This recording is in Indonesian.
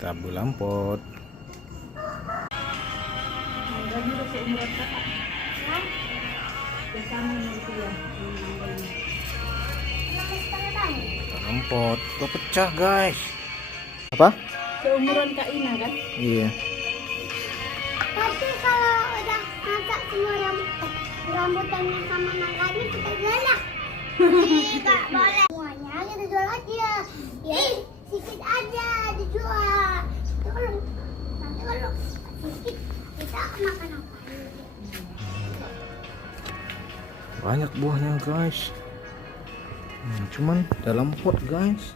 tabu lampot. Lampot kok pecah guys. Apa? Seumuran Kak Ina kan? Iya. Tapi kalau udah masak semua rambutannya sama nangkanya kita jual lah. Tidak boleh. Semuanya kita jual aja. Sedikit aja dijual. Nanti kalau sedikit kita makan apa? Banyak buahnya guys. Cuman dalam pot guys.